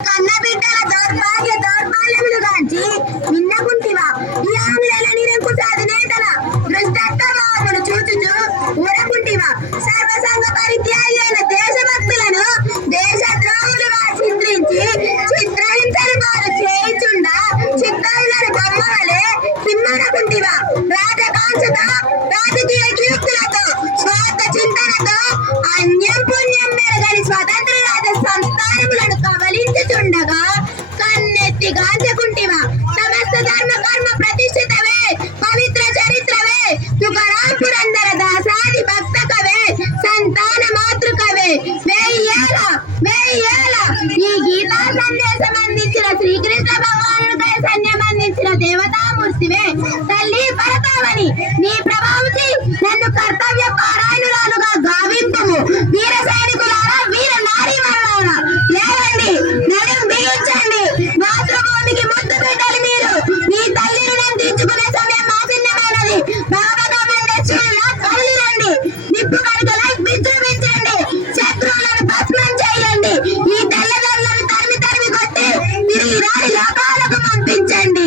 కన్న బిడ్డల దౌర్బల్యములు గాంచి విన్నకుంటివా ఈ ఆంగ్లేయుల నిరంకుశ అధినేతల దృష్టత్వమును చూచుచు ఊరకుంటివా సర్వసంగ పరిత్యాగి అయిన దేశభక్తులను దేశద్రోహులుగా చిత్రించి చిత్రహింసలు వారు చేయుచుండా చిత్తాలను బొమ్మ వలె కిమ్మనకుంటివా రాజకాంక్షతో రాజకీయ కీర్తులతో స్వార్థ చింతనతో అన్యం పుణ్యం మెరగని స్వతంత్ర రాజ సంస్థానములను కబలించుచుండగా కన్నెత్తి గాంచకుంటివా సమస్త ధర్మ కర్మ ప్రతిష్ఠితవే పవిత్ర చరిత్రవే తుకారాం పురందర దాసాది భక్త కవే సంతాన మాతృకవే వేయేల ఈ గీతా సందేశం అందించిన శ్రీకృష్ణ భగవానుడికై సైన్యం అందించిన దేవతామూర్తివే తల్లి భరతావని నీ ప్రభావితి నన్ను కర్తవ్య పారాయణురాలుగా గావింపుము వీర సైనికులారా వీర నారీవరులారా లేవండి నడుం బిగించండి మాతృభూమికి ముద్దు పెట్టాలి మీరు మీ తల్లిని నందించుకునే సమయం ఆసన్నమైనది బాబగా మండేశ్వరులా కదిలిరండి నిప్పు కడుగులై విజృంభించండి శత్రువులను భస్మం చేయండి ఈ తెల్లదొరలను తరిమి కొట్టి తిరిగి రాని లోకాలకు పంపించండి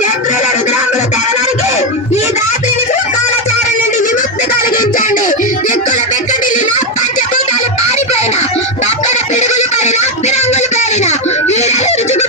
శత్రువుల రుద్రాములు తెగనరికి ఈ దాపిని కాలచారం నుండి విముక్తి కలిగించండి దిక్కుల వెక్కటిల్లిన పంచభూతాలు పారిపోయిన పక్కన పిడుగులు పడిన పిరంగులు పేలిన వీరలు రుచుకు